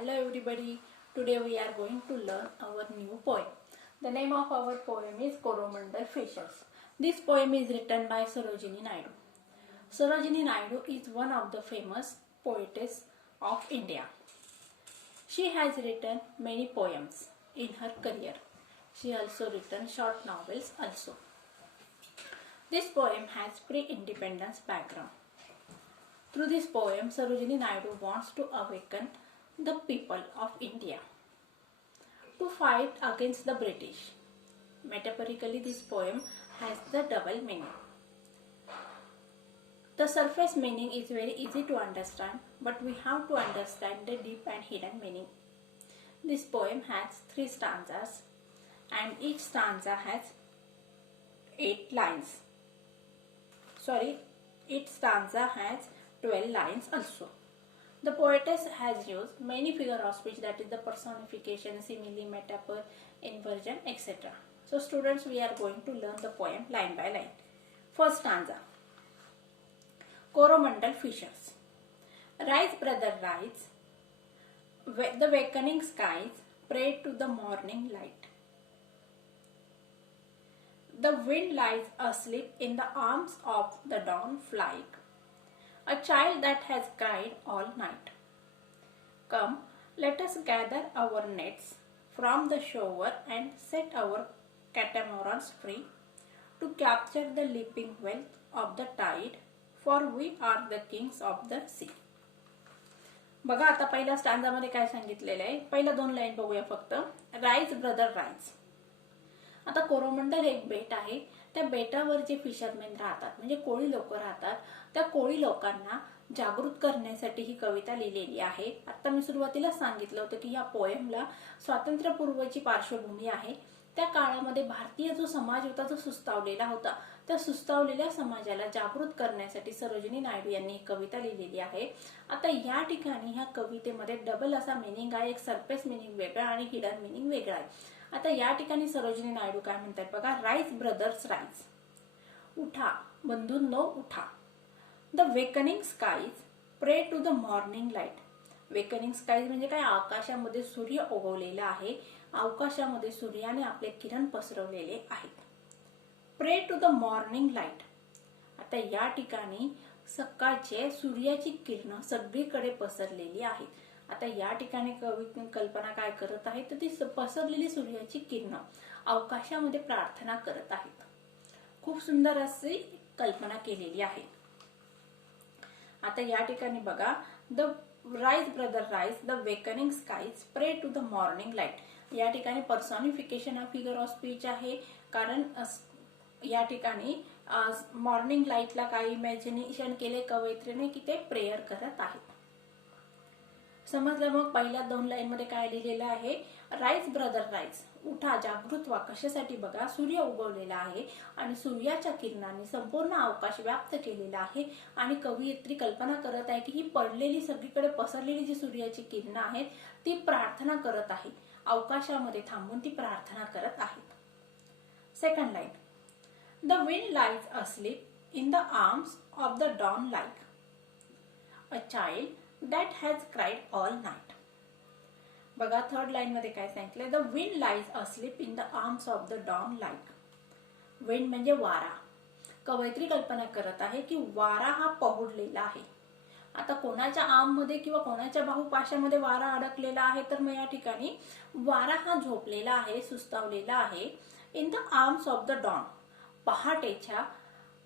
Hello everybody, today we are going to learn our new poem. The name of our poem is Coromandel Fishes. This poem is written by Sarojini Naidu. Sarojini Naidu is one of the famous poetess of India. She has written many poems in her career. She also written short novels also. This poem has pre-independence background. Through this poem, Sarojini Naidu wants to awaken the people of India to fight against the British. Metaphorically, this poem has the double meaning. The surface meaning is very easy to understand, but we have to understand the deep and hidden meaning. This poem has 3 stanzas and each stanza has 8 lines. Each stanza has 12 lines also. The poetess has used many figure of speech, that is the personification, simile, metaphor, inversion, etc. So students, we are going to learn the poem line by line. First stanza. Coromandel Fishes. Rise, brother, rise. The awakening skies pray to the morning light. The wind lies asleep in the arms of the dawn like a child that has cried all night. Come, let us gather our nets from the shore and set our catamarans free to capture the leaping wealth of the tide, for we are the kings of the sea. बघा आता पहिल्या stanza मध्ये काय सांगितलेलं आहे. पहिल्या 2 line बघूया फक्त. Rise brother rise. आता कोरोमंडल एक बेट आहे. त्या बेटावर जे फिशरमॅन राहतात म्हणजे कोळी लोक राहतात, त्या कोळी लोकांना जागृत करण्यासाठी ही कविता लिहिलेली आहे. आता मी सुरुवातीला सांगितलं होतं की या पोएमला स्वातंत्र्यपूर्वची पार्श्वभूमी आहे. त्या काळामध्ये भारतीय जो समाज होता तो सुस्तावलेला होता. त्या सुस्तावलेल्या समाजाला जागृत करण्यासाठी सरोजिनी नायडू यांनी ही कविता लिहिलेली आहे. आता या ठिकाणी ह्या कवितेमध्ये डबल असा मीनिंग आहे. एक सरफेस मीनिंग वेगळा आणि हिडन मीनिंग वेगळा आहे. आता या ठिकाणी सरोजिनी नायडू काय म्हणतात बघा. Rise brothers rise. उठा बंधूंनो उठा. The wakening skies pray to the morning light. Wakening skies म्हणजे काय. आकाशामध्ये सूर्य उगवलेला आहे. आकाशामध्ये सूर्याने आपले किरण पसरवलेले आहेत. प्रे टू द मॉर्निंग लाईट. आता या ठिकाणी सकाळचे सूर्याची किरण सगळीकडे पसरलेली आहेत. आता या ठिकाणी कवी कल्पना काय करत आहे तर ती पसरलेली सूर्याची किरण अवकाशामध्ये प्रार्थना करत आहेत. खूप सुंदर अशी कल्पना केलेली आहे. आता या ठिकाणी बघा. The rise brother rise the wakening skies pray to the morning light. या ठिकाणी पर्सॉनिफिकेशन हा फिगर ऑफ स्पीच आहे. कारण या ठिकाणी मॉर्निंग लाईटला काय इमॅजिनेशन केले कवयित्रीने की ते प्रेयर करत आहेत. समजलं. मग पहिल्या 2 लाईन मध्ये काय लिहिलेलं आहे. Rise brother rise. उठा जागृत व्हा. कशासाठी बघा. सूर्य उगवलेला आहे आणि सूर्याच्या किरणांनी संपूर्ण अवकाश व्याप्त केलेला आहे आणि कवयित्री कल्पना करत आहे की ही पडलेली सगळीकडे पसरलेली जी सूर्याची किरण आहेत ती प्रार्थना करत आहे. अवकाशामध्ये थांबून ती प्रार्थना करत आहेत. Second line. The wind lies asleep in the arms of the dawn like a child that has cried all night. बघा थर्ड लाईन मध्ये काय सांगितलंय. The wind lies asleep in the arms of the dawn like. Wind म्हणजे वारा. कवयित्री कल्पना करत आहे की वारा हा पहुडलेला आहे. आता कोणाच्या आर्म मध्ये किंवा कोणाच्या बाहुपाशामध्ये वारा अडकलेला आहे तर मग या ठिकाणी वारा हा झोपलेला आहे, सुस्तावलेला आहे. In the arms of the dawn. पहाटेच्या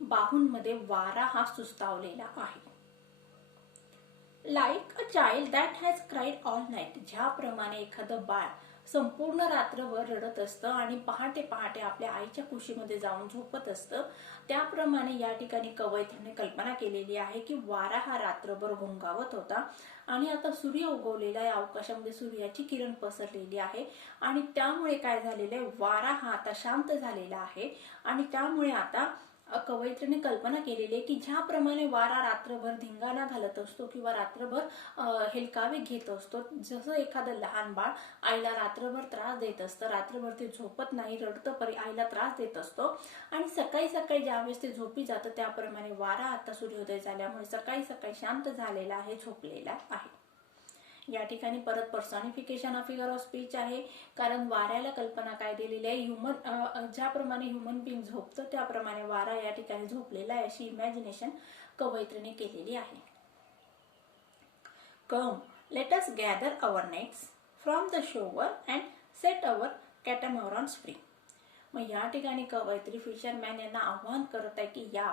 बाहूंमध्ये वारा हा सुस्तावलेला आहे. Like a child that has cried all night. ज्याप्रमाणे एखादं बाळ संपूर्ण रात्रभर रडत असतं आणि पहाटे पहाटे आपल्या आईच्या कुशीमध्ये जाऊन झोपत असतं, त्याप्रमाणे या ठिकाणी कवयित्रीने कल्पना केलेली आहे की वारा हा रात्रभर घोंगावत होता आणि आता सूर्य उगवलेला आहे. अवकाशामध्ये सूर्याची किरण पसरलेली आहे आणि त्यामुळे काय झालेलं आहे. वारा हा आता शांत झालेला आहे आणि त्यामुळे आता कवयित्रीने कल्पना केलेली आहे की ज्याप्रमाणे वारा रात्रभर धिंगाणा घालत असतो किंवा रात्रभर हेलकावे घेत असतो, जसं एखादं लहान बाळ आईला रात्रभर त्रास देत असतं, रात्रभर ते झोपत नाही, रडतं परी आईला त्रास देत असतो आणि सकाळी सकाळी ज्यावेळेस ते झोपी जातं त्याप्रमाणे वारा आता सूर्योदय झाल्यामुळे सकाळी सकाळी शांत झालेला आहे, झोपलेला आहे. या ठिकाणी परत पर्सॉनिफिकेशन ऑफ फिगर ऑफ स्पीच आहे, कारण वाऱ्याला कल्पना काय दिलेली आहे, ज्याप्रमाणे ह्युमन बिंग झोपतं त्याप्रमाणे वारा या ठिकाणी झोपलेला आहे अशी इमॅजिनेशन कवयित्रीने केलेली आहे. Come, let us gather our nets from the shore and set our catamarans free. मग या ठिकाणी कवयित्री फिशरमॅन यांना आव्हान करत आहे की या,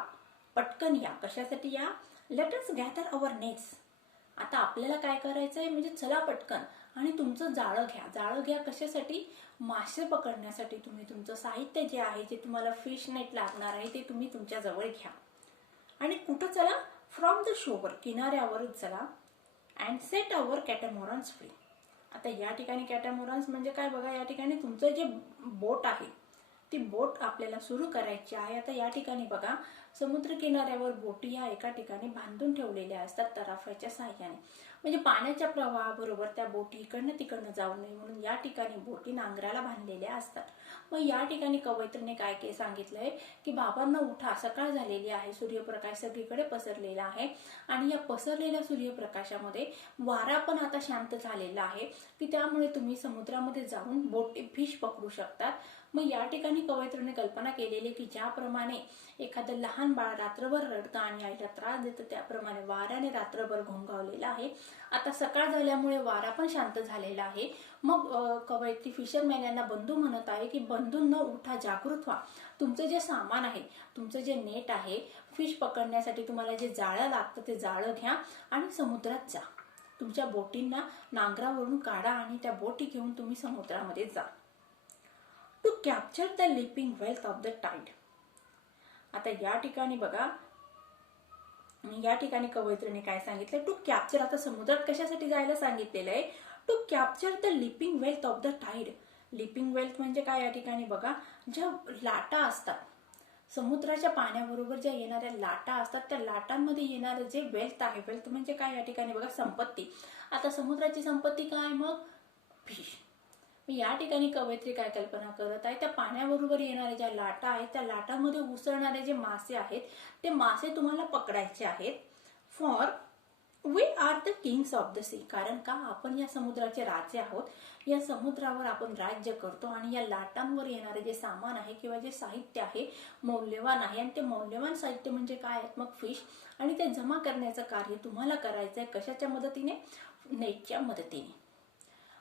पटकन या. कशासाठी या? Late us gather our nets. आता आपल्याला काय करायचं आहे, म्हणजे चला पटकन आणि तुमचं जाळं घ्या. जाळं घ्या कशासाठी? मासे पकडण्यासाठी. तुम्ही तुमचं साहित्य जे आहे, जे तुम्हाला फिश नेट लागणार आहे, ते तुम्ही तुमच्या जवळ घ्या. आणि कुठं चला? फ्रॉम द शोवर, किनाऱ्यावरच चला. And set our catamarans free. आता या ठिकाणी कॅटामोरन्स म्हणजे काय बघा, या ठिकाणी तुमचं जे बोट आहे ती बोट आपल्याला सुरू करायची आहे. आता या ठिकाणी बघा, समुद्र किनाऱ्यावर बोटी या एका ठिकाणी बांधून ठेवलेल्या असतात तराफ्याच्या साहाय्याने, म्हणजे पाण्याच्या प्रवाहाबरोबर त्या बोटी इकडनं तिकडनं जाऊ नये म्हणून या ठिकाणी बोटी नांगराला बांधलेल्या असतात. मग या ठिकाणी कवयित्रीने काय सांगितलंय की बाबांना उठा, सकाळ झालेली आहे, सूर्यप्रकाश सगळीकडे पसरलेला आहे आणि या पसरलेल्या सूर्यप्रकाशामध्ये वारा पण आता शांत झालेला आहे की त्यामुळे तुम्ही समुद्रामध्ये जाऊन बोटी फिश पकडू शकतात. मग या ठिकाणी कवयित्रीने कल्पना केलेली की ज्याप्रमाणे एखादं लहान बाळ रात्रभर रडतं आणि आईला त्रास देतं, त्याप्रमाणे वाऱ्याने रात्रभर घोंघावलेला आहे. आता सकाळ झाल्यामुळे वारा पण शांत झालेला आहे. मग कवयित्री फिशरमॅन यांना बंधू म्हणत आहे की बंधूंनो उठा, जागृत व्हा. तुमचं जे सामान आहे, तुमचं जे नेट आहे, फिश पकडण्यासाठी तुम्हाला जे जाळं लागतं ते जाळं घ्या आणि समुद्रात जा. तुमच्या बोटींना नांगरावरून काढा आणि त्या बोटी घेऊन तुम्ही समुद्रामध्ये जा. To capture the leaping wealth of the tide. आता या ठिकाणी बघा, या ठिकाणी कवयित्रीने काय सांगितलं, टू कॅप्चर. आता समुद्रात कशासाठी जायला सांगितलेलं आहे? To capture the leaping wealth of the tide. Leaping wealth म्हणजे काय? या ठिकाणी बघा, ज्या लाटा असतात समुद्राच्या पाण्याबरोबर ज्या येणाऱ्या लाटा असतात, त्या लाटांमध्ये येणारं जे वेल्थ आहे, वेल्थ म्हणजे काय? या ठिकाणी बघा, संपत्ती. आता समुद्राची संपत्ती काय? मग फिश. या ठिकाणी कवयित्री काय कल्पना करत आहे, त्या पाण्याबरोबर येणाऱ्या ज्या लाटा आहेत, त्या लाटांमध्ये उसळणारे जे मासे आहेत, ते मासे तुम्हाला पकडायचे आहेत. For we are the kings of the sea. कारण का? आपण या समुद्राचे राजे आहोत. या समुद्रावर आपण राज्य करतो आणि या लाटांवर येणारे जे सामान आहे किंवा जे साहित्य आहे मौल्यवान आहे, आणि ते मौल्यवान साहित्य म्हणजे काय आहेत? मग फिश. आणि ते जमा करण्याचं कार्य तुम्हाला करायचं आहे. कशाच्या मदतीने? नेटच्या मदतीने.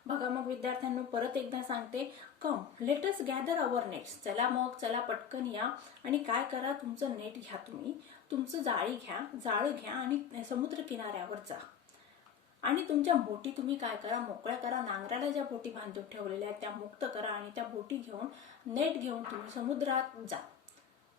बघा, मग विद्यार्थ्यांना परत एकदा सांगते, come let us gather our nets. चला मग, चला पटकन या आणि काय करा, तुमचं नेट घ्या, तुम्ही तुमचं जाळं घ्या आणि समुद्र किनाऱ्यावर जा. आणि तुमच्या बोटी तुम्ही काय करा, मोकळ्या करा. नांगराला ज्या बोटी बांधून ठेवलेल्या आहेत त्या मुक्त करा आणि त्या बोटी घेऊन, नेट घेऊन तुम्ही समुद्रात जा.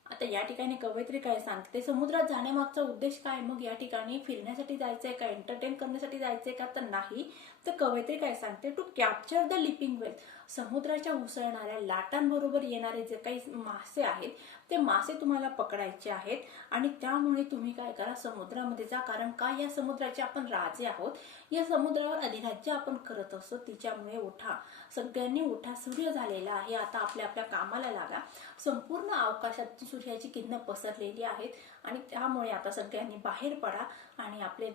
आता या ठिकाणी कवयित्री काय सांगते, समुद्रात जाण्यामागचा उद्देश काय? मग या ठिकाणी फिरण्यासाठी जायचंय का, एंटरटेन करण्यासाठी जायचंय का? तर नाही. तर कवयित्री काय सांगते, to capture the leaping wealth. समुद्राच्या उसळणाऱ्या लाटांबरोबर येणारे जे काही मासे आहेत, ते मासे तुम्हाला पकडायचे आहेत आणि त्यामुळे तुम्ही काय करा, समुद्रामध्ये जा. कारण का? या समुद्राचे आपण राजे आहोत. या समुद्रावर अधिराज्य आपण करत असतो. तिच्यामुळे उठा, सगळ्यांनी उठा. सूर्य झालेला आहे, आता आपल्या आपल्या कामाला लागा. संपूर्ण अवकाशात सूर्याची किरणं पसरलेली आहेत आणि त्यामुळे आता सगळ्यांनी बाहेर पडा आणि आपले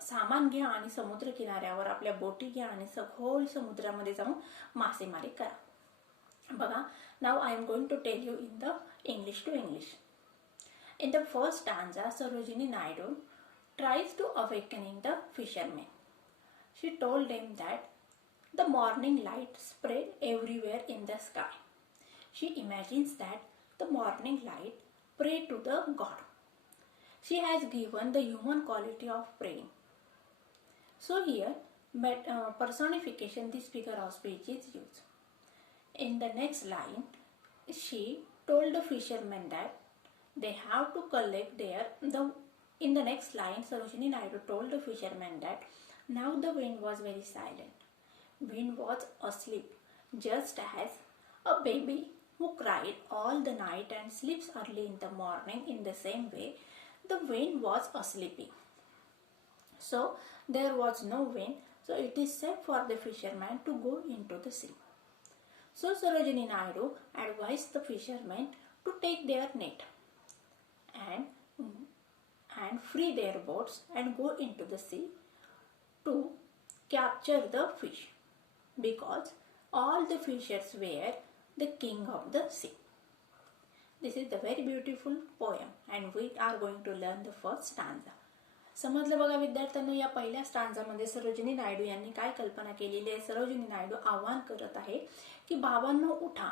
सामान घ्या आणि समुद्र किनाऱ्यावर आपल्या बोटी घ्या आणि सखोल समुद्रामध्ये जाऊन मासेमारी करा. बघा, नाव I am going to tell you in the English to English. In the first stanza, Sarojini Naidu tries to awakening the fishermen. She told them that the morning light spread everywhere in the sky. She imagines that the morning light pray to the God. She has given the human quality of praying. So here, personification, this figure of speech is used. In the next line, she told the fishermen that they have to collect in the next line, Sarojini Naidu told the fishermen that now the wind was very silent. Wind was asleep, just as a baby who cried all the night and sleeps early in the morning. In the same way, the wind was asleep. So there was no wind, so it is safe for the fisherman to go into the sea. So Sarojini Naidu advised the fishermen to take their net and free their boats and go into the sea to capture the fish because all the fishes were the king of the sea. This is the very beautiful poem and we are going to learn the first stanza. समजलं बघा विद्यार्थ्यांनो, या पहिल्या स्टांजामध्ये सरोजिनी नायडू यांनी काय कल्पना केलेली आहे. सरोजिनी नायडू आवाहन करत आहे की बाबांनो उठा.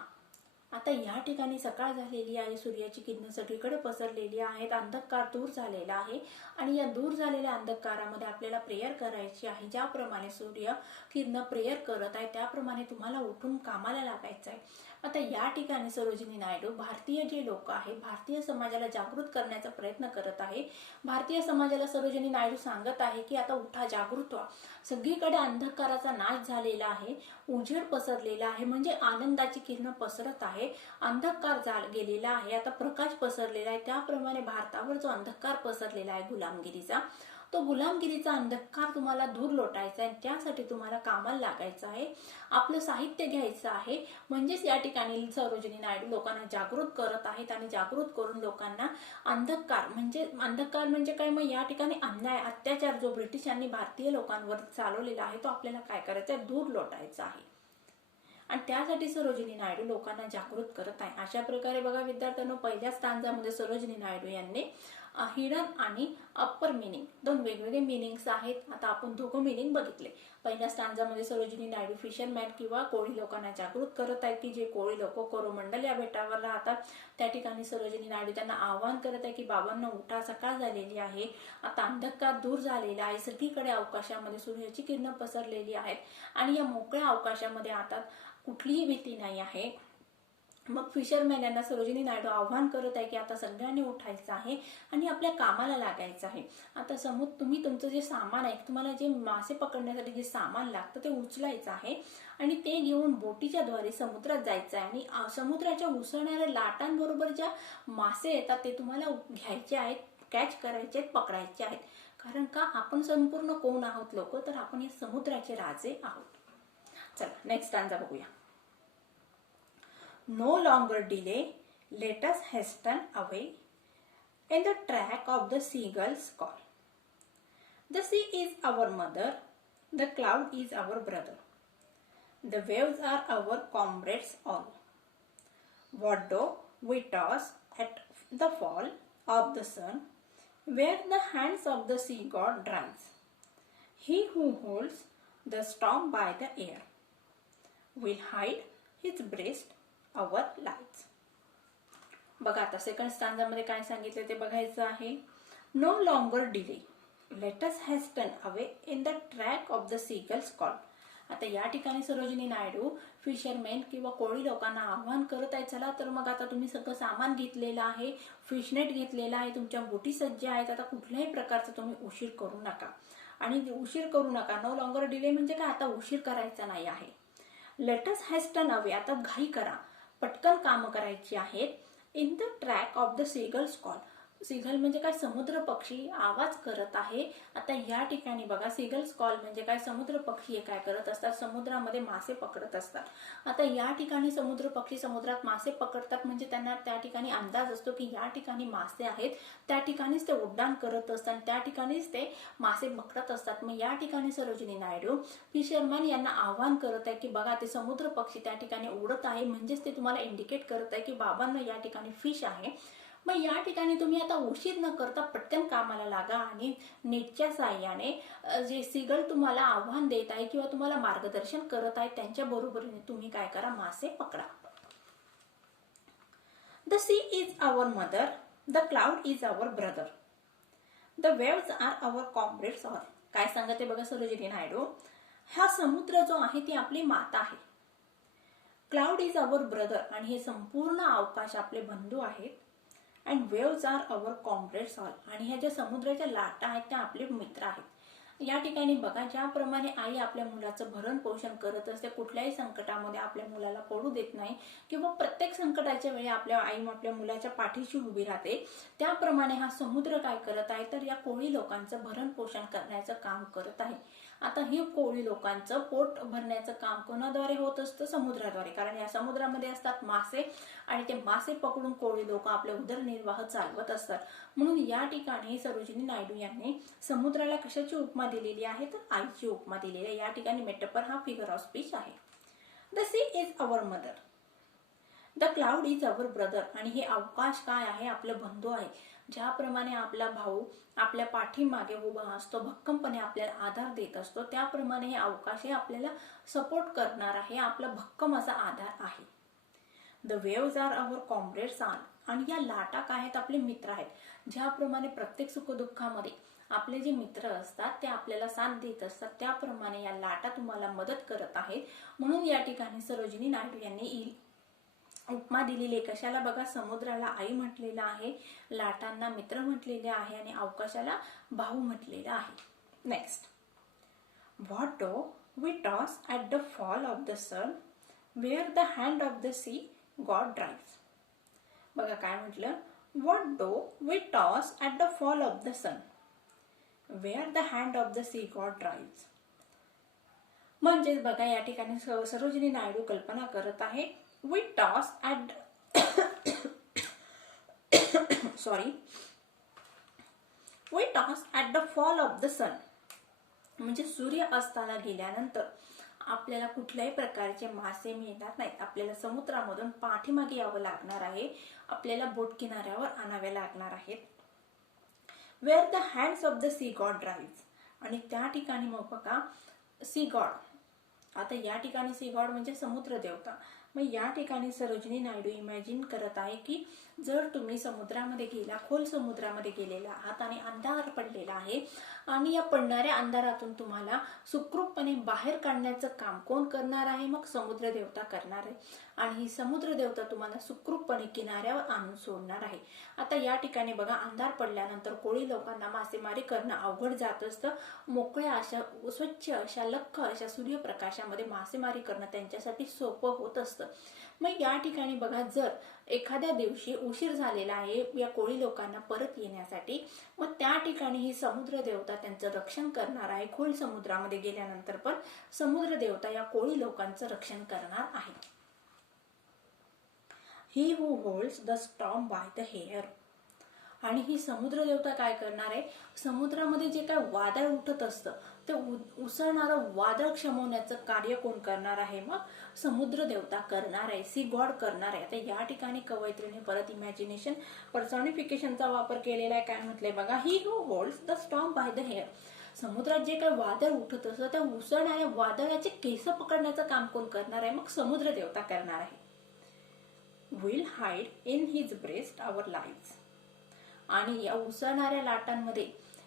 आता या ठिकाणी सकाळ झालेली आहे, सूर्याची किरणे सगळीकडे पसरलेली आहेत, अंधकार दूर झालेला आहे आणि या दूर झालेल्या अंधकारामध्ये आपल्याला प्रेयर करायची आहे. ज्याप्रमाणे सूर्य किरण प्रेयर करत आहे त्याप्रमाणे तुम्हाला उठून कामाला लागायचं आहे. आता या ठिकाणी सरोजिनी नायडू भारतीय जे लोक आहेत, भारतीय समाजाला जागृत करण्याचा प्रयत्न करत आहे. भारतीय समाजाला सरोजिनी नायडू सांगत आहे की आता उठा, जागृत व्हा. सगळीकडे अंधकाराचा नाश झालेला आहे, उजेड पसरलेला आहे, म्हणजे आनंदाची किरण पसरत आहे. अंधकार गेलेला आहे, आता प्रकाश पसरलेला आहे. त्याप्रमाणे भारतावर जो अंधकार पसरलेला आहे गुलामगिरीचा, तो गुलामगिरीचा अंधकार तुम्हाला दूर लोटायचा आहे. त्यासाठी तुम्हाला कामाला लागायचं आहे, आपलं साहित्य घ्यायचं आहे. म्हणजेच या ठिकाणी सरोजिनी नायडू लोकांना जागृत करत आहेत आणि जागृत करून लोकांना अंधकार म्हणजे काय, मग या ठिकाणी अन्याय अत्याचार जो ब्रिटिशांनी भारतीय लोकांवर चालवलेला आहे तो आपल्याला काय करायचा आहे, दूर लोटायचा आहे. आणि त्यासाठी सरोजिनी नायडू लोकांना जागृत करत आहे. अशा प्रकारे बघा विद्यार्थ्यांनो, पहिल्या स्टांजामध्ये सरोजिनी नायडू यांनी हिडन आणि अप्पर मिनिंग दोन वेगवेगळे मिनिंग्स आहेत. आता आपण दोघं मिनिंग बघितले. पहिल्या स्टांजामध्ये सरोजिनी नायडू फिशरमॅन किंवा कोळी लोकांना जागृत करत आहेत की जे कोळी लोक कोरोमंडल या बेटावर राहतात. त्या ठिकाणी सरोजिनी नायडू त्यांना आवाहन करत आहे की बाबांना उठा, सकाळ झालेली आहे, आता अंधकार दूर झालेला आहे, सगळीकडे अवकाशामध्ये सूर्याची किरण पसरलेली आहेत आणि या मोकळ्या अवकाशामध्ये आता कुठलीही भीती नाही आहे. मग फिशरमॅन यांना सरोजिनी नायडू आवाहन करत आहे की आता सगळ्यांनी उठायचं आहे आणि आपल्या कामाला लागायचं आहे. आता तुम्ही तुमचं जे सामान आहे, तुम्हाला जे मासे पकडण्यासाठी जे सामान लागतं ते उचलायचं आहे आणि ते घेऊन बोटीच्या द्वारे समुद्रात जायचं आहे आणि समुद्राच्या उसळणाऱ्या लाटांबरोबर ज्या मासे येतात ते तुम्हाला घ्यायचे आहेत, कॅच करायचे आहेत, पकडायचे आहेत. कारण का, आपण संपूर्ण कोण आहोत लोक, तर आपण हे समुद्राचे राजे आहोत. चला नेक्स्ट स्टांजा बघूया. No longer delay, let us hasten away in the track of the seagull's call. The sea is our mother, the cloud is our brother. The waves are our comrades all. What do we toss at the fall of the sun, where the hands of the sea god dries? He who holds the storm by the ear will hide his breast our lights. बघा आता second स्टांजामध्ये काय सांगितले ते बघायचं आहे. No longer delay, let us hasten away in the track of the seagull's call. आता या ठिकाणी सरोजिनी नायडू फिशरमॅन किंवा कोळी लोकांना आव्हान करत आहे, चला तर मग आता तुम्ही सगळं सामान घेतलेलं आहे, फिशनेट घेतलेला आहे, तुमच्या बोटी सज्ज आहेत, आता कुठल्याही प्रकारचा तुम्ही उशीर करू नका. आणि उशीर करू नका, नो लॉंगर डिले म्हणजे काय, आता उशीर करायचा नाही आहे. लेट अस हॅस्टन अवे, आता घाई करा, पटकन काम करायची आहेत. In the track of the seagull's call, seagull म्हणजे काय, समुद्र पक्षी आवाज करत आहे. आता या ठिकाणी बघा, सीगल्स कॉल म्हणजे काय, समुद्र पक्षी हे काय करत असतात, समुद्रामध्ये मासे पकडत असतात. आता या ठिकाणी समुद्र पक्षी समुद्रात मासे पकडतात म्हणजे त्यांना त्या ठिकाणी अंदाज असतो की या ठिकाणी मासे आहेत, त्या ठिकाणीच ते उड्डाण करत असतात, त्या ठिकाणीच ते मासे पकडत असतात. मग या ठिकाणी सरोजिनी नायडू फिशरमॅन यांना आवाहन करत आहे की बघा ते समुद्र पक्षी त्या ठिकाणी उडत आहे, म्हणजेच ते तुम्हाला इंडिकेट करत आहे की बाबांना या ठिकाणी फिश आहे. मग या ठिकाणी तुम्ही आता उशीर न करता पटकन कामाला लागा आणि नेटच्या साहाय्याने जे सीगल तुम्हाला आव्हान देत आहे किंवा तुम्हाला मार्गदर्शन करत आहे त्यांच्या बरोबरीने तुम्ही काय करा, मासे पकडा. The sea is our mother, the cloud is our brother, the waves are our comrades all. काय सांगते बघा सरोजिनी नायडू, हा समुद्र जो आहे ती आपली माता आहे, क्लाउड इज आवर ब्रदर आणि हे संपूर्ण अवकाश आपले बंधू आहेत. And waves are our Comrades all, आणि ह्या ज्या समुद्राच्या लाटा आहेत त्या आपले मित्र आहेत. या ठिकाणी बघा, ज्याप्रमाणे आई आपल्या मुलाचं भरण पोषण करत असते, कुठल्याही संकटामध्ये आपल्या मुलाला पडू देत नाही किंवा प्रत्येक संकटाच्या वेळी आपल्या आई आपल्या मुलाच्या पाठीशी उभी राहते, त्याप्रमाणे हा समुद्र काय करत आहे, तर या कोळी लोकांचं भरण पोषण करण्याचं काम करत आहे. आता ही कोळी लोकांचं पोट भरण्याचं काम कोणाद्वारे होत असतं? समुद्राद्वारे. कारण या समुद्रामध्ये असतात मासे आणि ते मासे पकडून कोळी लोक आपले उदरनिर्वाह चालवत असतात. म्हणून या ठिकाणी सरोजिनी नायडू यांनी समुद्राला कशाची उपमा दिलेली आहे? तर आईची उपमा दिलेली आहे. या ठिकाणी मेटाफर हा फिगर ऑफ स्पीच आहे. The sea is our mother, the cloud is our brother. आणि हे अवकाश काय आहे? आपलं बंधू आहे. ज्याप्रमाणे आपला भाऊ आपल्या पाठीमागे उभा असतो, भक्कमपणे आपल्याला आधार देत असतो, त्याप्रमाणे हे अवकाश हे आपल्याला सपोर्ट करणार आहे, आपला भक्कम असा आधार आहे. The waves are our Comrades on. आणि या लाटा काय आहेत? आपले मित्र आहेत. ज्याप्रमाणे प्रत्येक सुखदुःखामध्ये आपले जे मित्र असतात ते आपल्याला साथ देत असतात, त्याप्रमाणे या लाटा तुम्हाला मदत करत आहेत. म्हणून या ठिकाणी सरोजिनी नायडू यांनी उपमा दिलेली आहे. कशाला? बघा, समुद्राला आई म्हटलेलं आहे, लाटांना मित्र म्हटलेले आहे आणि अवकाशाला भाऊ म्हटलेलं आहे. Next, what do we toss at the fall of the sun where the hand of the sea god drives. बघा काय म्हटलं? What do we toss at the fall of the sun where the hand of the sea god drives. म्हणजेच बघा या ठिकाणी सरोजिनी नायडू कल्पना करत आहे, we toss at we toss at the fall of the sun. म्हणजे सूर्य अस्ताला गेल्यानंतर आपल्याला कुठल्याही प्रकारचे मासे मिळणार नाहीत. आपल्याला समुद्रामधून पाठीमागे यावं लागणार आहे, आपल्याला बोट किनाऱ्यावर आणावे लागणार आहेत. Where the hands of the sea god drives. आणि त्या ठिकाणी मग बघा सी गॉड, आता या ठिकाणी सी गॉड म्हणजे समुद्र देवता. मग या ठिकाणी सरोजिनी नायडू इमॅजिन करत आहे की जर तुम्ही समुद्रामध्ये गेला, खोल समुद्रामध्ये गेलेला आहात आणि अंधार पडलेला आहे आणि या पडणाऱ्या अंधारातून तुम्हाला सुखरूपपणे बाहेर काढण्याचं काम कोण करणार आहे? मग समुद्र देवता करणार आहे. आणि ही समुद्र देवता तुम्हाला सुखरूपपणे किनाऱ्यावर आणून सोडणार आहे. आता या ठिकाणी बघा, अंधार पडल्यानंतर कोळी लोकांना मासेमारी करणं अवघड जात असतं. मोकळ्या अशा स्वच्छ अशा लख्ख अशा सूर्यप्रकाशामध्ये मासेमारी करणं त्यांच्यासाठी सोपं होत असतं. मग या ठिकाणी बघा, जर एखाद्या दिवशी उशीर झालेला आहे या कोळी लोकांना परत येण्यासाठी, मग त्या ठिकाणी ही समुद्र देवता त्यांचं रक्षण करणार आहे. खोल समुद्रामध्ये गेल्यानंतर पण समुद्र देवता या कोळी लोकांचं रक्षण करणार आहे. He who holds the storm by the hair. आणि ही समुद्र देवता काय करणार आहे? समुद्रामध्ये जे काय वादळ उठत असतं ते उसळणारं वादळ क्षमवण्याचं कार्य कोण करणार आहे? मग समुद्र देवता करणार आहे, सी गॉड करणार आहे. आता या ठिकाणी कवयित्रीने परत इमॅजिनेशन पर्सॉनिफिकेशनचा वापर केलेला आहे. काय म्हटलंय बघा, he who holds the storm by the hair. समुद्रात जे काही वादळ उठत असतं त्या उसळणाऱ्या वादळाचे केस पकडण्याचं काम कोण करणार आहे? मग समुद्र देवता करणार आहे. Will hide in his breast our lives. आणि या उसळणाऱ्या लाटांमध्ये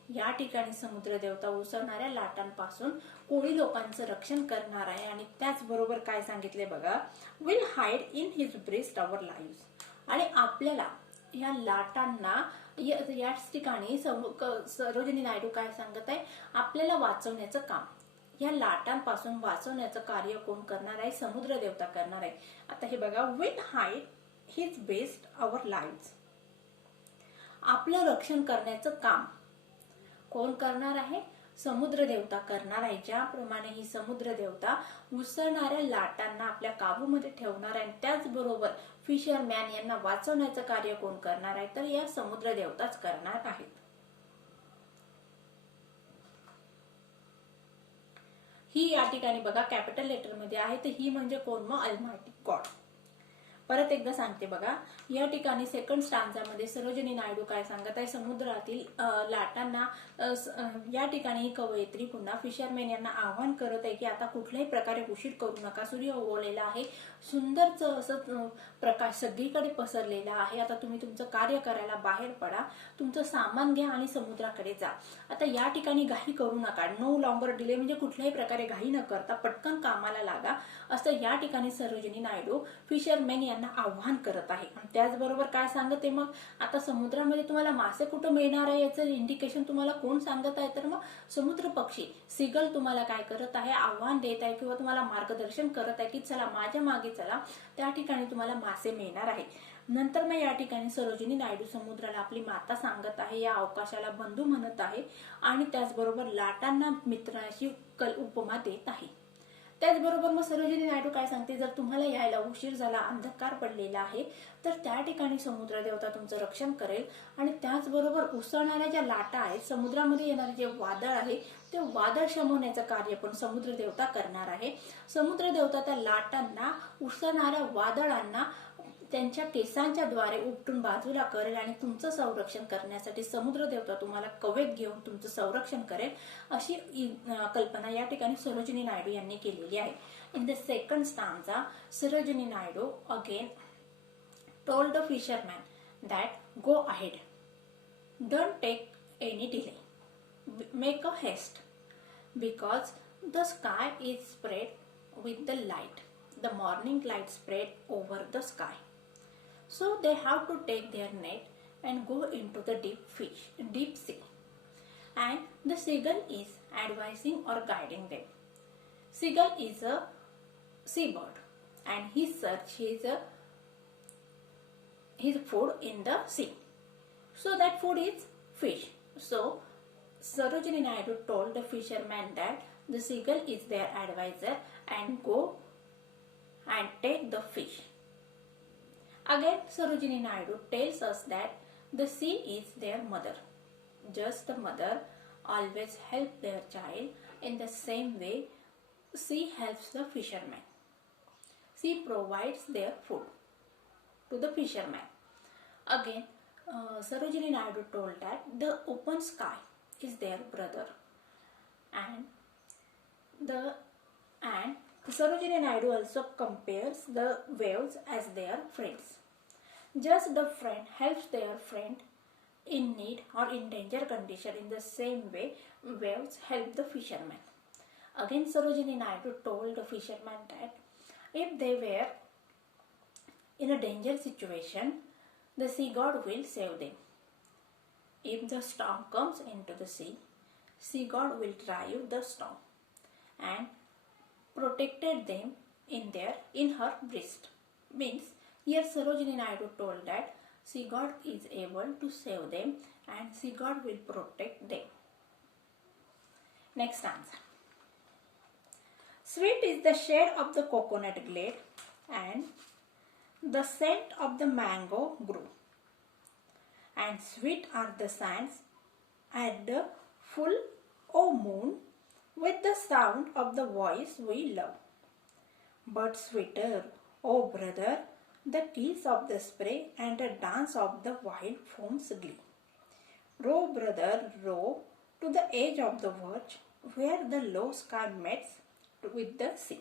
या ठिकाणी समुद्र देवता उसळणाऱ्या लाटांपासून कोळी लोकांचं रक्षण करणार आहे. आणि त्याचबरोबर काय सांगितले बघा, will hide in his breast our lives. आणि आपल्याला या लाटांना याच ठिकाणी सरोजिनी नायडू काय सांगत आहे? आपल्याला वाचवण्याचं काम, या लाटांपासून वाचवण्याचं कार्य कोण करणार आहे? समुद्र देवता करणार आहे. आता हे बघा, will hide his breast our lives. आपलं रक्षण करण्याचं काम कोण करणार आहे? समुद्र देवता करणार आहे. ज्याप्रमाणे ही समुद्र देवता उसळणाऱ्या लाटांना आपल्या काबूमध्ये ठेवणार आहे, त्याचबरोबर फिशरमॅन यांना वाचवण्याचं कार्य कोण करणार आहे? तर या समुद्र देवताच करणार आहेत. ही या ठिकाणी बघा कॅपिटल लेटर मध्ये आहे, तर ही म्हणजे कोण? मग अल्मायटी गॉड. परत एकदा सांगते बघा, या ठिकाणी सेकंड स्टांजामध्ये सरोजिनी नायडू काय सांगत आहे? समुद्रातील लाटांना या ठिकाणी ही कवयित्री पुन्हा फिशरमॅन यांना आव्हान करत आहे की आता कुठल्याही प्रकारे उशीर करू नका. सूर्य उगवलेला आहे, सुंदरच असं प्रकाश सगळीकडे पसरलेला आहे. आता तुम्ही तुमचं कार्य करायला बाहेर पडा, तुमचं सामान घ्या आणि समुद्राकडे जा. आता या ठिकाणी घाई करू नका. नो लॉंगर डिले म्हणजे कुठल्याही प्रकारे घाई न करता पटकन कामाला लागा, असं या ठिकाणी सरोजिनी नायडू फिशरमॅन यांना आव्हान करत आहे. आणि त्याचबरोबर काय सांगते? मग आता समुद्रामध्ये तुम्हाला मासे कुठं मिळणार आहे याचं इंडिकेशन तुम्हाला कोण सांगत आहे? तर मग समुद्र पक्षी सीगल तुम्हाला काय करत आहे? आव्हान देत आहे किंवा तुम्हाला मार्गदर्शन करत आहे की चला माझ्या मागे चला, त्या ठिकाणी तुम्हाला मासे मिळणार आहे. नंतर मग या ठिकाणी सरोजिनी नायडू समुद्राला आपली माता सांगत आहे, या अवकाशाला बंधू म्हणत आहे आणि त्याचबरोबर लाटांना मित्राची उपमा देत आहे. त्याचबरोबर मग सरोजिनी नायडू काय सांगते, जर तुम्हाला यायला उशीर झाला, अंधकार पडलेला आहे, तर त्या ठिकाणी समुद्र देवता तुमचं रक्षण करेल आणि त्याचबरोबर उसळणाऱ्या ज्या लाटा आहेत, समुद्रामध्ये येणारे जे वादळ आहे, ते वादळ शमवण्याचं कार्य पण समुद्र देवता करणार आहे. समुद्र देवता त्या लाटांना, उसळणाऱ्या वादळांना त्यांच्या केसांच्या द्वारे उपटून बाजूला करेल आणि तुमचं संरक्षण करण्यासाठी समुद्र देवता तुम्हाला कवेत घेऊन तुमचं संरक्षण करेल, अशी कल्पना या ठिकाणी सरोजिनी नायडू यांनी केलेली आहे. In the second stanza, Sarojini Naidu again told the fisherman that go ahead, don't take any delay, make a haste, because the sky is spread with the light, the morning light spread over the sky, so they have to take their net and go into the deep sea, and the seagull is advising or guiding them. Seagull is a seabird and he searches his food in the sea, so that food is fish. So Sarojini Naidu told the fisherman that the seagull is their advisor and go and take the fish. Again Sarojini Naidu tells us that the sea is their mother. Just the mother always help their child, in the same way sea helps the fisherman. Sea provides their food to the fisherman. Again, Sarojini Naidu told that the open sky is their brother, and Sarojini Naidu also compares the waves as their friends. Just the friend helps their friend in need or in danger condition, in the same way waves help the fisherman. Again, Sarojini Naidu told the fisherman that if they were in a danger situation, the sea god will save them. If the storm comes into the sea god will drive the storm and protected them in her breast. Means here Sarojini Naidu told that sea god is able to save them and sea god will protect them. Next answer. Sweet is the shade of the coconut glade and the scent of the mango grew, and sweet are the sands at the full o moon, with the sound of the voice we love. But sweeter, O brother, the kiss of the spray and the dance of the wild foam's glee. Row, brother, row to the edge of the verge, where the low sky meets with the sea.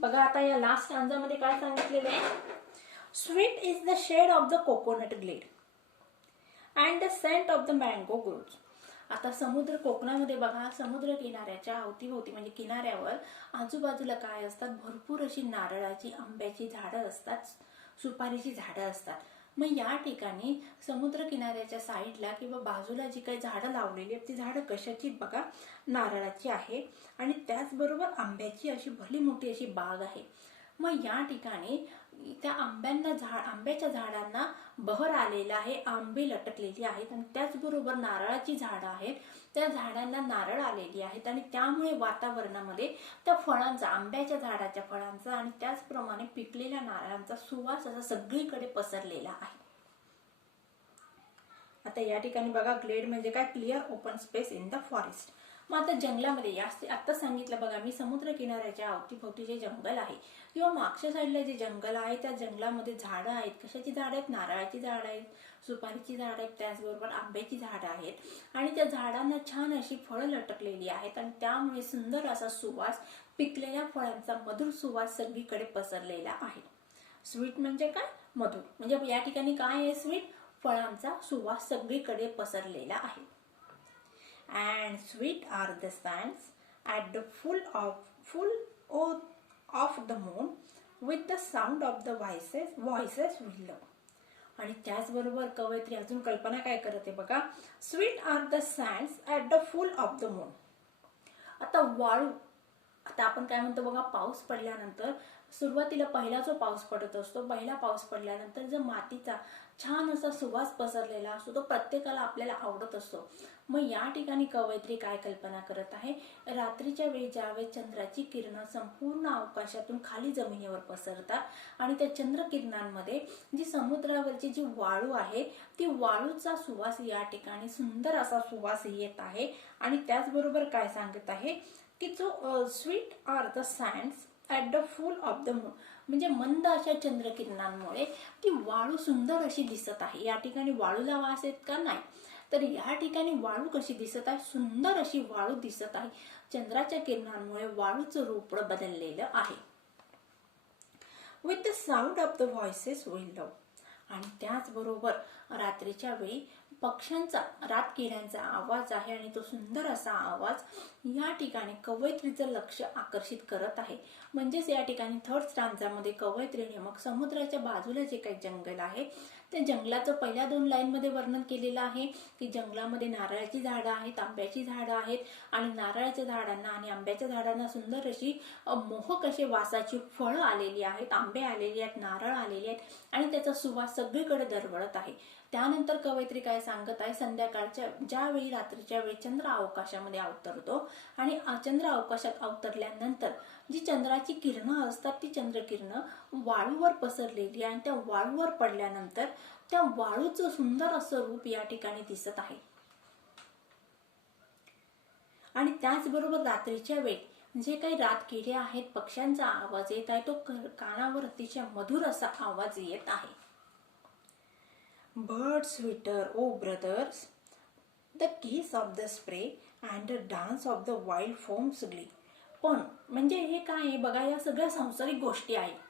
बघा आता या last स्टांजामध्ये काय सांगितलेले आहे, sweet is the shade of the coconut glade and the scent of the mango groves. आता समुद्र कोकणामध्ये बघा, समुद्र किनाऱ्याच्या अवतीभोवती म्हणजे किनाऱ्यावर आजूबाजूला काय असतात, भरपूर अशी नारळाची, आंब्याची झाडं असतात, सुपारीची झाडं असतात. मग या ठिकाणी समुद्र किनाऱ्याच्या साईडला किंवा बाजूला जी काही झाडं लावलेली आहेत ती झाडं कशाची बघा, नारळाची आहे आणि त्याचबरोबर आंब्याची अशी भली मोठी अशी बाग आहे. मग या ठिकाणी त्या आंब्याच्या झाडांना बहर आलेला आहे, आंबे लटकलेली आहेत आणि त्याचबरोबर नारळाची झाडं आहेत, त्या झाडांना नारळ आलेली आहेत आणि त्यामुळे वातावरणामध्ये त्या फळांचा, आंब्याच्या झाडाच्या फळांचा आणि त्याचप्रमाणे पिकलेल्या नारळांचा सुवास असा सगळीकडे पसरलेला आहे. आता या ठिकाणी बघा, ग्लेड म्हणजे काय, clear open space in the forest. मग आता जंगलामध्ये आता सांगितलं बघा मी, समुद्र किनाऱ्याच्या अवतीभोवती जे जंगल आहे किंवा मागच्या साईडला जे जंगल आहे त्या जंगलामध्ये झाडं आहेत. कशाची झाडं आहेत, नारळाची झाडं आहेत, सुपारीची झाडं आहेत, त्याचबरोबर आंब्याची झाडं आहेत आणि त्या झाडांना छान अशी फळं लटकलेली आहेत आणि त्यामुळे सुंदर असा सुवास, पिकलेल्या फळांचा मधुर सुवास सगळीकडे पसरलेला आहे. स्वीट म्हणजे काय, मधुर. म्हणजे या ठिकाणी काय आहे, स्वीट, फळांचा सुवास सगळीकडे पसरलेला आहे. And sweet are the sands at the full of the moon, with the sound of the voices we love. आणि त्याचबरोबर कवयित्री अजून कल्पना काय करते बघा, sweet are the sands at the full of the moon. आता वाळू आता आपण काय म्हणतो बघा, पाऊस पडल्यानंतर सुरुवातीला पहिला जो पाऊस पडत असतो, पहिला पाऊस पडल्यानंतर जो मातीचा छान असा सुवास पसरलेला असतो तो प्रत्येकाला आपल्याला आवडत असतो. मग या ठिकाणी कवयित्री काय कल्पना करत आहे, रात्रीच्या वेळी ज्यावेळेस चंद्राची किरणं संपूर्ण आकाशातून खाली जमिनीवर पसरतात आणि त्या चंद्रकिरणांमध्ये जी समुद्रावरची जी वाळू आहे ती वाळूचा सुवास या ठिकाणी सुंदर असा सुवास येत आहे. आणि त्याचबरोबर काय सांगत आहे की जो sweet are the sands at the full of the moon, म्हणजे मंद अशा चंद्रकिरणांमुळे ती वाळू सुंदर अशी दिसत आहे. या ठिकाणी वाळूला वास येत का, नाही, तर या ठिकाणी वाळू कशी दिसत आहे, सुंदर अशी वाळू दिसत आहे. चंद्राच्या किरणांमुळे वाळूचं रूप बदललेलं आहे. With the sound of the voices we love. आणि त्याचबरोबर रात्रीच्या वेळी पक्ष्यांचा, रातकिड्यांचा आवाज आहे आणि तो सुंदर असा आवाज या ठिकाणी कवयित्रीचं लक्ष आकर्षित करत आहे. म्हणजेच या ठिकाणी थर्ड स्टांजामध्ये कवयित्रीने मग समुद्राच्या बाजूला जे काही जंगल आहे त्या जंगलाचं पहिल्या 2 लाईनमध्ये वर्णन केलेलं आहे की जंगलामध्ये नारळाची झाडं आहेत, आंब्याची झाडं आहेत आणि नारळाच्या झाडांना आणि आंब्याच्या झाडांना सुंदर अशी मोहक अशी वासाची फळं आलेली आहेत, आंबे आलेली आहेत, नारळ आलेले आहेत आणि त्याचा सुवास सगळीकडे दरवळत आहे. त्यानंतर कवयित्री काय सांगत आहे, संध्याकाळच्या ज्यावेळी रात्रीच्या वेळी चंद्र अवकाशामध्ये अवतरतो आणि चंद्र अवकाशात अवतरल्यानंतर जी चंद्राची किरणं असतात ती चंद्रकिरणं वाळूवर पसरलेली आणि त्या वाळूवर पडल्यानंतर त्या वाळूचं सुंदर असं रूप या ठिकाणी दिसत आहे. आणि त्याचबरोबर रात्रीच्या वेळी जे काही रातकिडे आहेत, पक्ष्यांचा आवाज येत आहे तो कानावर अतिशय मधुर असा आवाज येत आहे. Birds twitter, oh brothers, the kiss of the spray and the dance of the wild foam's glee. पण म्हणजे हे काय आहे बघा, या सगळ्या सांसारिक गोष्टी आहेत.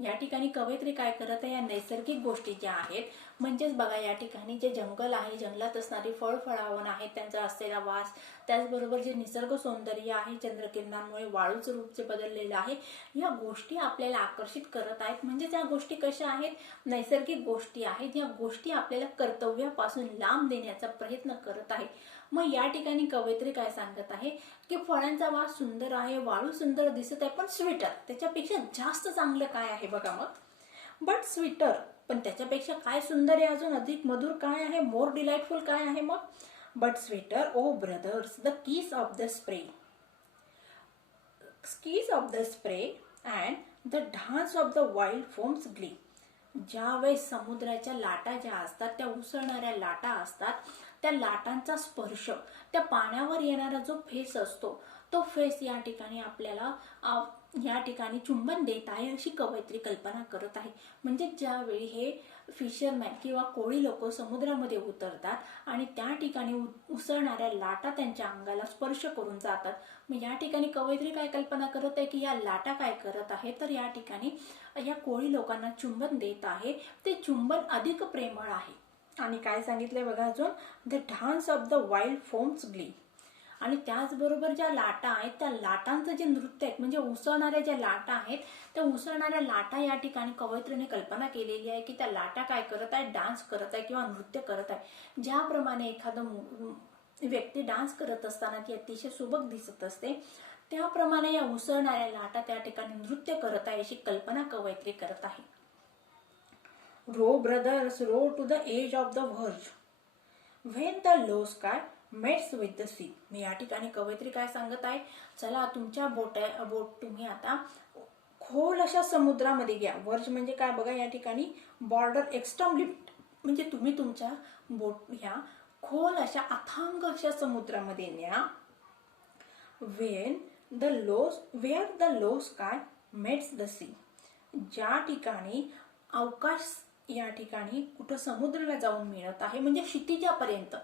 या ठिकाणी कवयित्री काय करत आहे, या नैसर्गिक गोष्टी ज्या आहेत, म्हणजेच बघा या ठिकाणी जे जंगल आहे, जंगलात असणारी फळफळावण आहेत, त्यांचा असलेला वास, त्याचबरोबर जे निसर्ग सौंदर्य आहे, चंद्रकिरणांमुळे वाळूचं रूप जे बदललेलं आहे, या गोष्टी आपल्याला आकर्षित करत आहेत. म्हणजे त्या गोष्टी कशा आहेत, नैसर्गिक गोष्टी आहेत. या गोष्टी आपल्याला कर्तव्यापासून लांब देण्याचा प्रयत्न करत आहे. मग या ठिकाणी कवयित्री काय सांगत आहे की फळांचा वास सुंदर आहे, वाळू सुंदर दिसत आहे, पण स्वीटर त्याच्यापेक्षा जास्त चांगलं काय आहे बघा मग, बट स्वीटर, पण त्याच्यापेक्षा काय सुंदर आहे, अजून अधिक मधुर काय आहे, मोर डिलाइटफुल काय आहे मग, but sweeter O brothers the kiss of the spray, kiss of the spray and the dance of the wild foam's glee. ज्यावेळेस समुद्राच्या लाटा ज्या असतात, त्या उसळणाऱ्या लाटा असतात, त्या लाटांचा स्पर्श, त्या पाण्यावर येणारा जो फेस असतो तो फेस या ठिकाणी आपल्याला या ठिकाणी चुंबन देत आहे अशी कवयित्री कल्पना करत आहे. म्हणजे ज्यावेळी हे फिशरमॅन किंवा कोळी लोक समुद्रामध्ये उतरतात आणि त्या ठिकाणी उसळणाऱ्या लाटा त्यांच्या अंगाला स्पर्श करून जातात. मग या ठिकाणी कवयित्री काय कल्पना करत आहे की या लाटा काय करत आहे, तर या ठिकाणी या कोळी लोकांना चुंबन देत आहे. ते चुंबन अधिक प्रेमळ आहे. आणि काय सांगितलंय बघा अजून, the dance of the wild foam's Glee. आणि त्याचबरोबर ज्या लाटा आहेत त्या लाटांचं जे नृत्य आहे, म्हणजे उसळणाऱ्या ज्या लाटा आहेत त्या उसळणाऱ्या लाटा या ठिकाणी कवयित्रीने कल्पना केलेली आहे की त्या लाटा काय करत आहे, डान्स करत आहे किंवा नृत्य करत आहे. ज्याप्रमाणे एखादं व्यक्ती डान्स करत असताना ती अतिशय सुबक दिसत असते, त्याप्रमाणे या उसळणाऱ्या लाटा त्या ठिकाणी नृत्य करत आहे अशी कल्पना कवयित्री करत आहे. Row brothers, row to the edge of the verge when the low sky meets with the sea. मी या ठिकाणी कवयित्री काय सांगत आहे, चला तुमच्या बोट तुम्ही आता खोल अशा समुद्रामध्ये घ्या. वर्ज म्हणजे काय बघा, या ठिकाणी बॉर्डर एक्स्ट्रीम लिमिट, म्हणजे तुम्ही तुमच्या बोट ह्या खोल अशा अथांग अशा समुद्रामध्ये न्या. where the low sky meets the sea. ज्या ठिकाणी अवकाश या ठिकाणी कुठं समुद्राला जाऊन मिळत आहे, म्हणजे क्षितिजापर्यंत.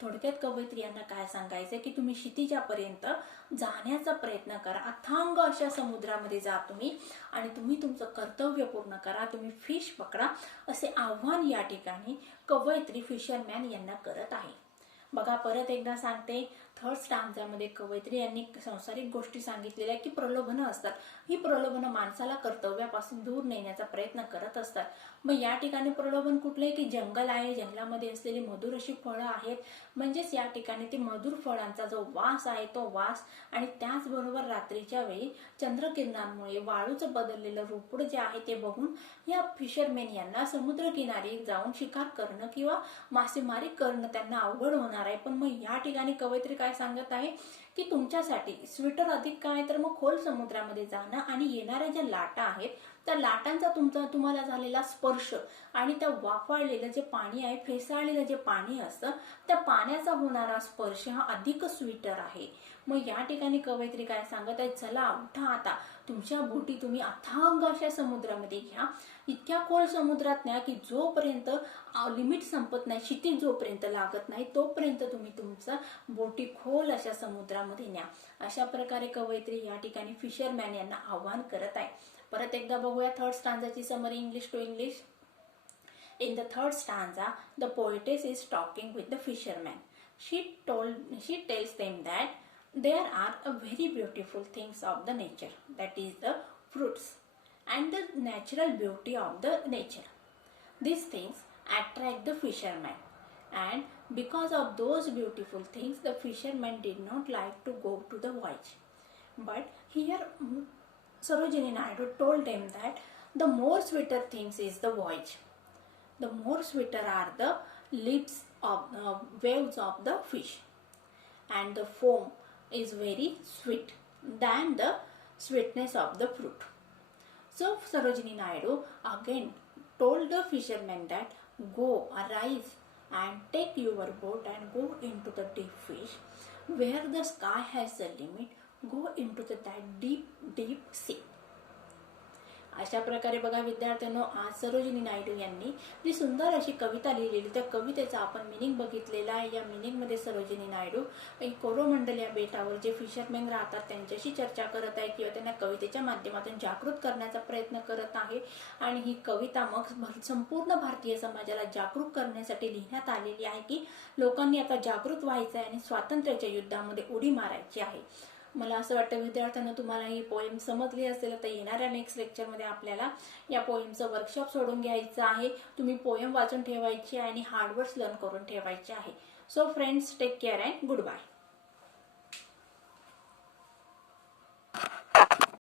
थोडक्यात कवयित्री यांना काय सांगायचंय की तुम्ही क्षितिजापर्यंत जाण्याचा प्रयत्न करा, अथांग अशा समुद्रामध्ये जा तुम्ही आणि तुम्ही तुमचं कर्तव्य पूर्ण करा, तुम्ही फिश पकडा, असे आव्हान या ठिकाणी कवयित्री फिशरमॅन यांना करत आहे. बघा परत एकदा सांगते, थर्ड स्टांजामध्ये कवयित्री यांनी संसारिक गोष्टी सांगितलेल्या की प्रलोभनं असतात. ही प्रलोभनं माणसाला कर्तव्यापासून दूर नेण्याचा प्रयत्न करत असतात. मग या ठिकाणी प्रलोभन कुठले की जंगल आहे, जंगलामध्ये असलेली मधुर अशी फळं आहेत, म्हणजेच या ठिकाणी ते मधुर फळांचा जो वास आहे तो वास, आणि त्याचबरोबर रात्रीच्या वेळी चंद्रकिरणांमुळे वाळूचं बदललेलं रूपड जे आहे ते बघून या फिशरमॅन यांना समुद्रकिनारी जाऊन शिकार करणं किंवा मासेमारी करणं त्यांना अवघड होणार आहे. पण मग या ठिकाणी कवयित्री काय सांगत आहे की तुमच्यासाठी स्वीटर अधिक काय तर मग खोल समुद्रामध्ये जाणं आणि येणाऱ्या ज्या लाटा आहेत त्या लाटांचा तुम्हाला झालेला स्पर्श आणि त्या वाफाळलेलं जे पाणी आहे, फेसाळलेलं जे पाणी असतं, त्या पाण्याचा होणारा स्पर्श हा अधिक स्वीटर आहे. मग या ठिकाणी कवयित्री काय सांगत आहे, चला उठा आता, तुमच्या बोटी तुम्ही अथांग अशा समुद्रामध्ये घ्या, इतक्या खोल समुद्रात न्या की जोपर्यंत लिमिट संपत नाही, क्षितिज जोपर्यंत लागत नाही तोपर्यंत तुम्ही तुमचा बोटी खोल अशा समुद्रामध्ये न्या. अशा प्रकारे कवयित्री या ठिकाणी फिशरमॅन यांना आव्हान करत आहे. परत एकदा बघूया थर्ड स्टांजाची summary English to English. In the third stanza, the poetess is talking with the fisherman. She tells them that there are a very beautiful things of the nature, that is the fruits and the natural beauty of the nature. These things attract the fisherman, and because of those beautiful things, the fisherman did not like to go to the voyage. But here Sarojini Naidu told them that the more sweeter things is the voyage, the more sweeter are the lips of waves of the fish, and the foam is very sweet than the sweetness of the fruit. So Sarojini Naidu again told the fishermen that go, arise and take your boat and go into the deep fish where the sky has a limit, go into that deep sea. अशा प्रकारे बघा विद्यार्थ्यांनो, आज सरोजिनी नायडू यांनी जी सुंदर अशी कविता लिहिलेली त्या कवितेचा आपण मिनिंग बघितलेला आहे. या मिनिंग मध्ये सरोजिनी नायडू कोरोमंडल या बेटावर जे फिशरमॅन राहतात त्यांच्याशी चर्चा करत आहे किंवा त्यांना कवितेच्या माध्यमातून जागृत करण्याचा प्रयत्न करत आहे. आणि ही कविता मग संपूर्ण भारतीय समाजाला जागरूक करण्यासाठी लिहिण्यात आलेली आहे की लोकांनी आता जागृत व्हायचं आहे आणि स्वातंत्र्याच्या युद्धामध्ये उडी मारायची आहे. मला असं वाटतं विद्यार्थ्यांना तुम्हाला ही पोएम समजली असेल तर येणाऱ्या नेक्स्ट लेक्चरमध्ये आपल्याला या पोएमचं वर्कशॉप सोडून घ्यायचं आहे. तुम्ही पोएम वाचून ठेवायची आणि हार्ड वर्ड्स लर्न करून ठेवायचे आहे. So friends, take care and good bye.